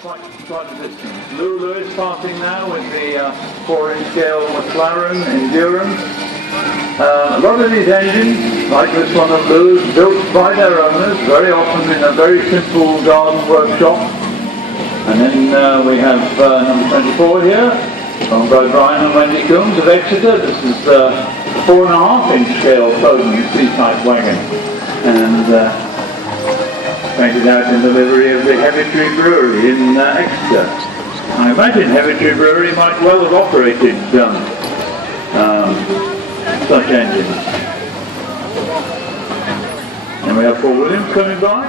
quite a distance. Lulu is passing now with the 4-inch scale McLaren Endurance. A lot of these engines, like this one of Lulu's, built by their owners, very often in a very simple garden workshop. And then we have number 24 here, owned by Brian and Wendy Coombs of Exeter. This is a 4.5-inch scale Foden C-type wagon. And painted out in the livery of the Pt2 Brewery in Exeter. I imagine Pt2 Brewery might well have operated such engines. And we have Paul Williams coming by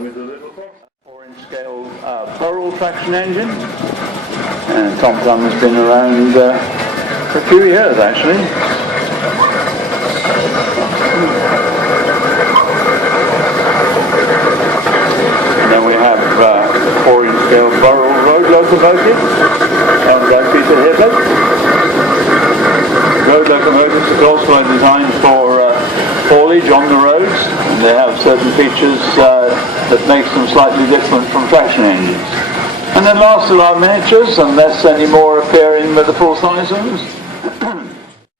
with a little 4-inch scale Burrell traction engine. And Tom has been around for a few years actually. Then we have 4-inch scale Burrell road locomotives, owned by Peter Hibbert. Road locomotives, of course, were designed for haulage on the roads, and they have certain features that makes them slightly different from traction engines. And then last of our miniatures, unless any more appear in the full-size ones.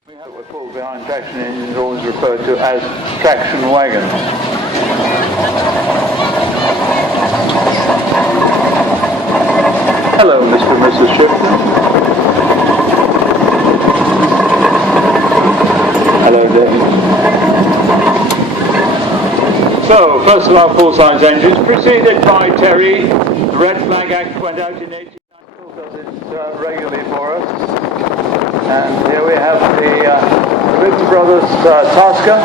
We have what pulled behind traction engines, always referred to as traction wagons. Hello, Mr. and Mrs. Shipton. Hello, Dave. So, first of our full-size engines, preceded by Terry. The Red Flag Act went out in 1890, still does it regularly for us. And here we have the Little Brothers Tasker.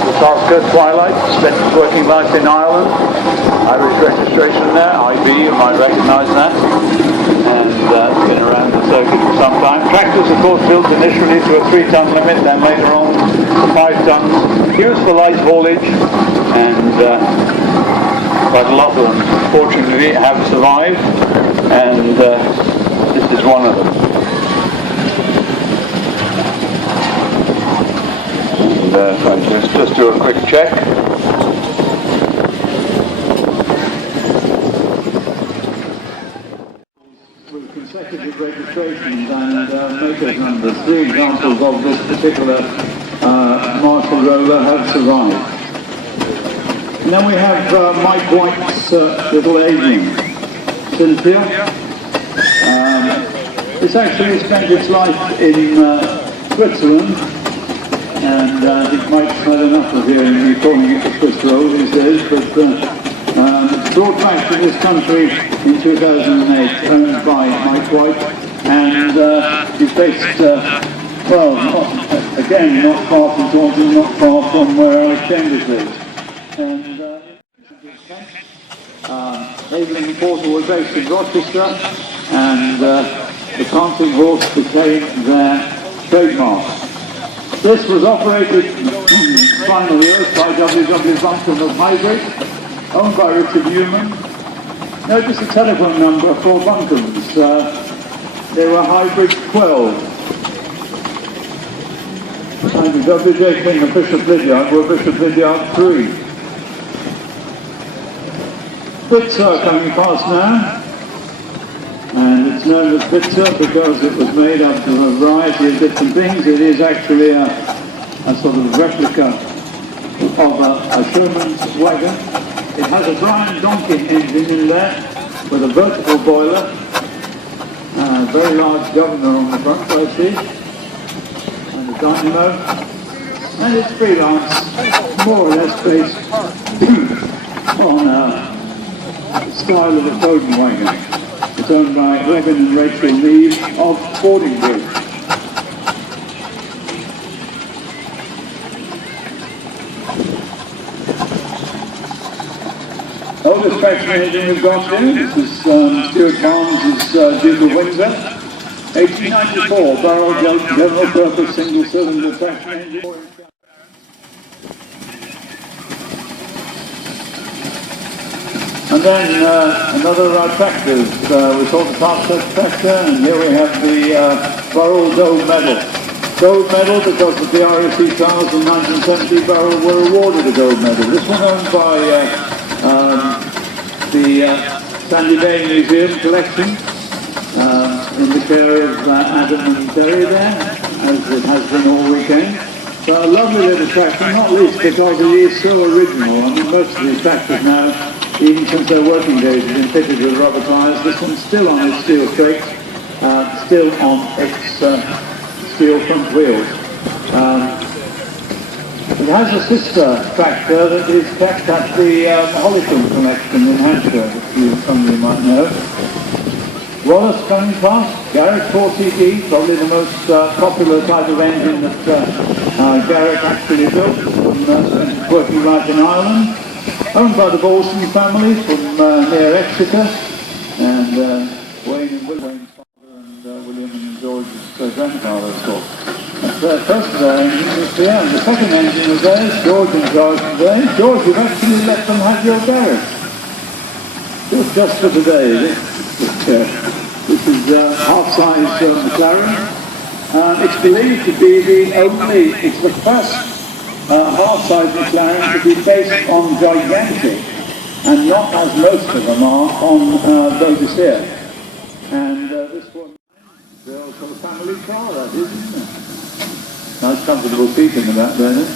The Tasker Twilight, spent his working life in Ireland. Irish registration there, IB, you might recognise that. And it's been around the circuit for some time. Tractors, of course, built initially to a 3-ton limit, then later on to 5 tons. Used for light haulage, and quite a lot of them, fortunately, have survived. And this is one of them. And if I just do a quick check. With consecutive registrations and makers numbers, 3 examples of this particular Marshall roller have survived. And then we have Mike White's little aging Cynthia. It's actually spent its life in Switzerland. And I think Mike's had enough of hearing me calling it the Swiss roll these days, but it's brought back to this country in 2008, owned by Mike White, and he's based, well, again, not far from Taunton, not far from where Alex Chambers lives. And Haveling and Porter were based in Rochester, and the prancing horse became their trademark. This was operated final years by W.W. Buncombe of Highbury, owned by Richard Newman. Notice the telephone number for Buncombe's. They were Hybrid 12. And W.J. King of Bishop Lydiard were Bishop Lydiard 3. Bitzer coming past now. And it's known as Bitzer because it was made up of a variety of different things. It is actually a sort of replica of a showman's wagon. It has a Brian Donkin engine in there with a vertical boiler, a very large governor on the front, I see, and a dynamo. And it's freelance, more or less based on the style of a Foden wagon. It's owned by Robin and Rachel Neave of Fordingbridge. Oldest traction engine we've got here, this is Stuart Carnes' Duke of Windsor. 1894, barrel general purpose single cylinder traction engine. And then another of our tractors, we call the Tarset tractor, and here we have the Burrell Gold Medal. Gold Medal because the RSC trials in 1970, Burrell were awarded a gold medal. This one owned by the Sandy Bay Museum collection in the care of Adam and Terry there, as it has been all weekend. So a lovely little tractor, not least because it is so original. I mean, most of these tractors now, even since their working days, have been fitted with rubber tyres. This one's still on its steel brakes, still on its steel front wheels. It has a sister tractor that is kept at the Hollyton collection in Hampshire, which some of you might know. Wallace coming past, Garrett 40D, probably the most popular type of engine that Garrett actually built from working life in Ireland. Owned by the Bolson family from near Exeter, and Wayne and William's father and William and George's grandfather, of course. The first of their engine was here, and the second engine was theirs, George and George today. George, you've actually let them have your garage. Just for today, this is half-size McLaren. It's believed to be it's the first half-size McLaren to be based on gigantic, and not as most of them are on Bodicea. And this one, the old family car, that is, isn't it? Nice comfortable seat in the back there, then.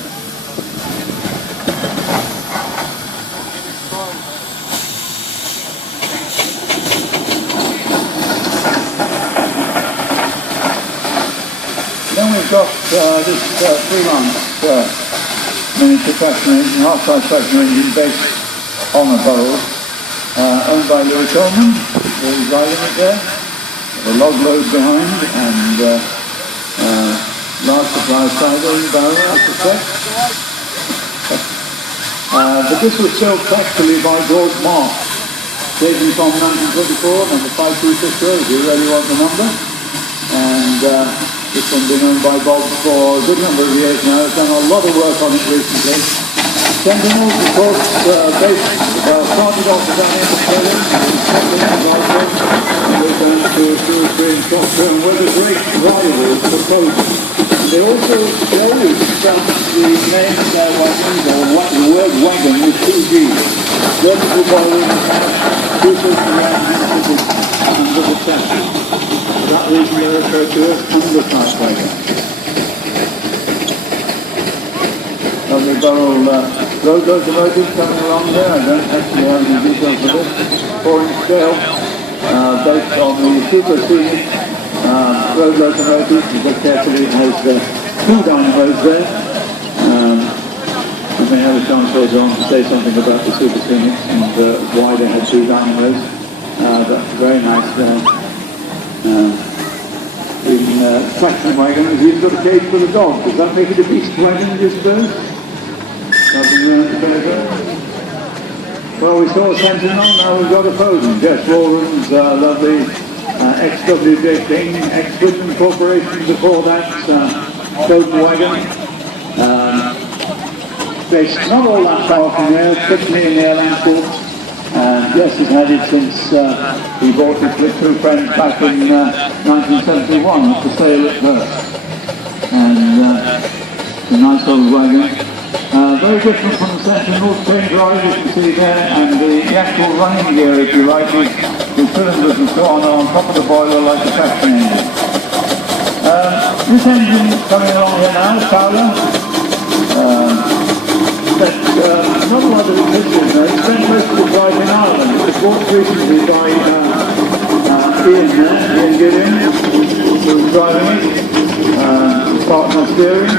Then we've got this 3-month miniature traction engine, half-size traction engine based on a bowl, owned by Louis Showman, who's driving it there. A log load behind, and large supply siding barrel, I suspect. But this was built actually by George Mark, dating from 1924, number 5260, if you really want the number. And this one's been owned by Bob for a good number of years now. He's done a lot of work on it recently. Sentinels, of course, started off down in the Poland, and we're going to Shrewsbury and Shropshire, and we're the great rivals for Poland. They also chose from the name of their wagons, or the word wagon with 2 G's. Vertical boiler in the back, 2 system engines under the chassis. For that reason they refer to as underclass wagon. Lovely barrel road locomotives coming along there. I don't actually have any details of this. 4-inch scale, based on the super scenic road locomotives. You look carefully, it has 2 dynamos there. We may have a chance later on to say something about the super scenics and why they had 2 dynamos. That's very nice there. In traction wagons, you've got a cage for the dog. Does that make it a beast wagon, do you suppose? Well, we saw a Sentinel, now we've got a Foden. Jeff Warren's lovely XWJ King, ex-Goodman Corporation before that, Foden wagon. Based not all that far from here, particularly near Lamport. Yes, he's had it since he bought it with 2 friends back in 1971 for sale at birth. And it's a nice old wagon. Very different from the Sentinel train drive, you can see there, and the actual running gear, if you like, is the cylinders and so on top of the boiler like a traction engine. This engine coming along here now, Fowler, not a lot of existence there. He spent most of his life in Ireland. It was bought recently by Ian Gideon, who was driving it, partner steering.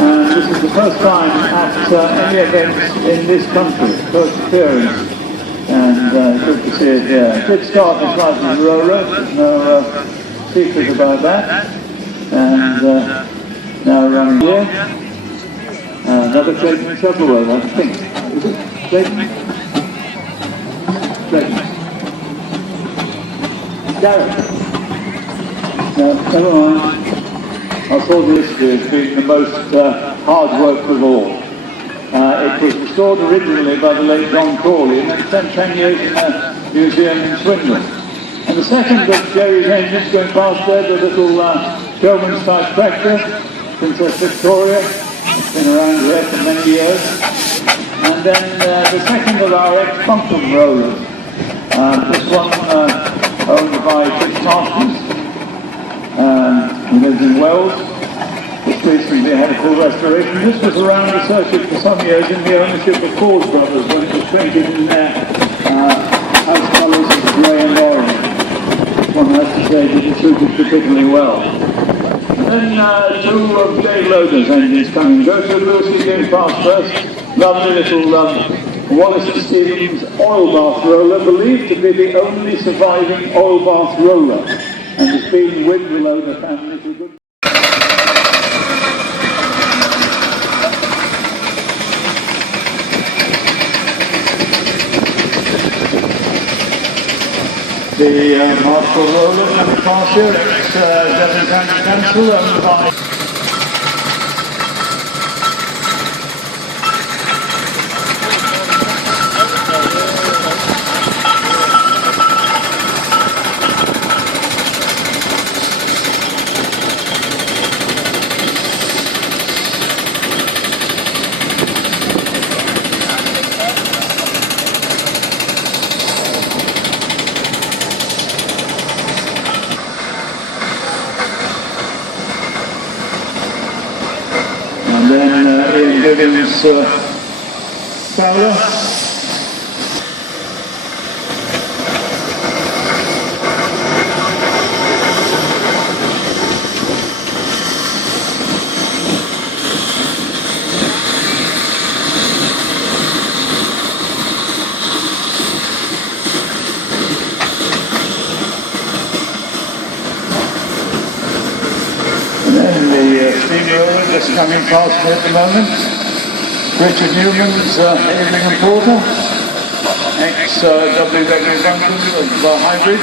And this is the first time at any event in this country, first appearance, and good to see it here. Good start as life as a roller, there's no secret about that. And now running here, another Clayton Shuttleworth, I think. Is it Clayton? Clayton. Garrett. No, never mind. I thought the history has been the most hard work of all. It was restored originally by the late John Crawley and then spent 10 years in a museum in Swindon. And the second of Jerry's engines going past there, the little showman's type tractor, Princess Victoria. It's been around here for many years. And then the second of our ex-Bunkum rollers, This one owned by Pt2. He lives in Wales. This recently had a full restoration. This was around researched for some years in the ownership of Ford Brothers when it was painted in their house colours of grey and orange. One has to say that it suited particularly well. And then two of Dave Loder's engines coming. Go to Lewis going past first. Lovely little Wallace and Stevens oil bath roller, believed to be the only surviving oil bath roller, and has been with the Loder family for good. The Marshall roller coming past here, it's Devon County Council owned by Williams Fowler. And then the steamroller just coming past me at the moment. Richard Newman's Abbey and Porter, ex-W. Begley Duncan of Hybrid.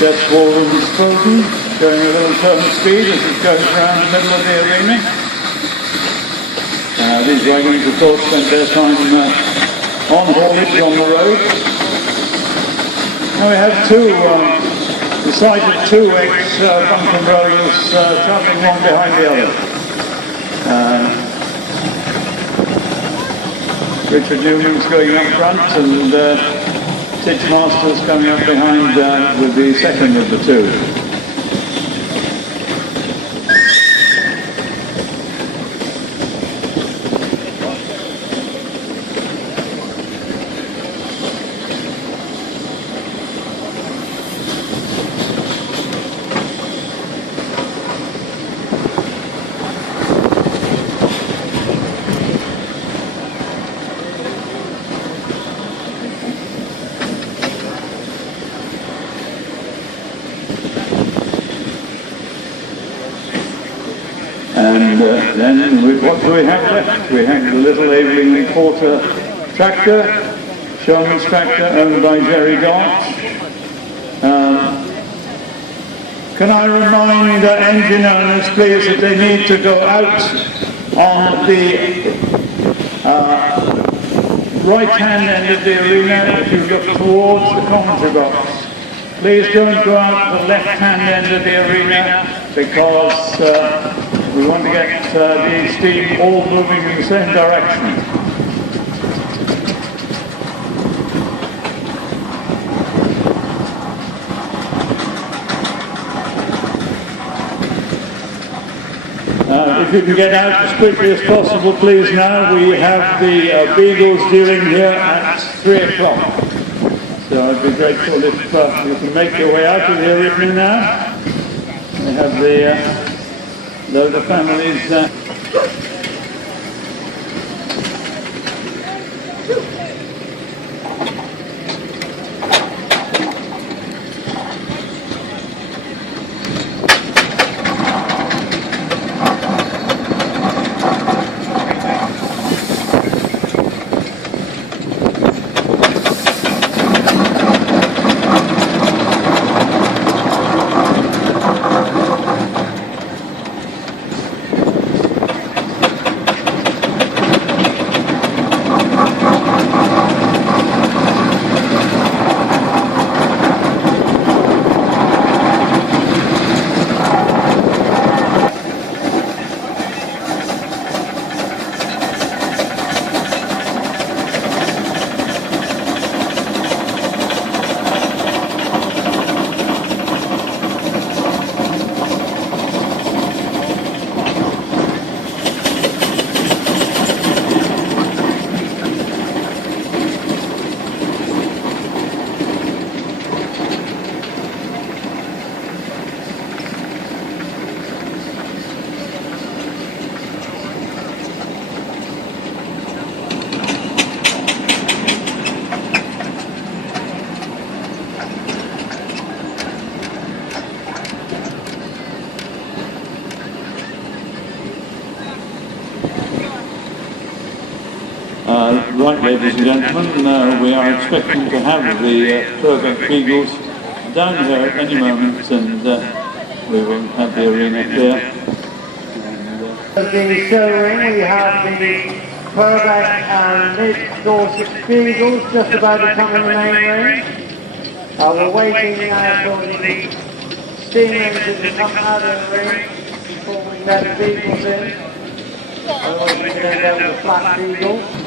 Jess Walden's Spoken, showing a little turn of speed as it goes around the middle of the arena. These wagons, of course, spent their time on haulage on the road. Now we have decided two ex-Bunkum rollers travelling one behind the other. Richard Newman's going up front and Titch Masters coming up behind with the second of the two. And then what do we have left? We have the little Abbey Porter tractor, showman's tractor owned by Jerry Gotch. Can I remind engine owners please that they need to go out on the right-hand end of the arena if you look towards the commentary box. Please don't go out the left-hand end of the arena because we want to get the steam all moving in the same direction. If you can get out as quickly as possible, please now. We have the Beagles dealing here at 3 o'clock. So I'd be grateful if you can make your way out of the arena now. We have the Loder families. Right, ladies and gentlemen, we are expecting to have the Turbo Eagles down here at any moment, and we will have the arena clear. The show ring, we have the Purbeck and Mid-Dorset Beagles just about to come in the main ring. We're waiting for the steam engine to come out of the ring before we let the Beagles in. We're waiting to go down the flat Beagles.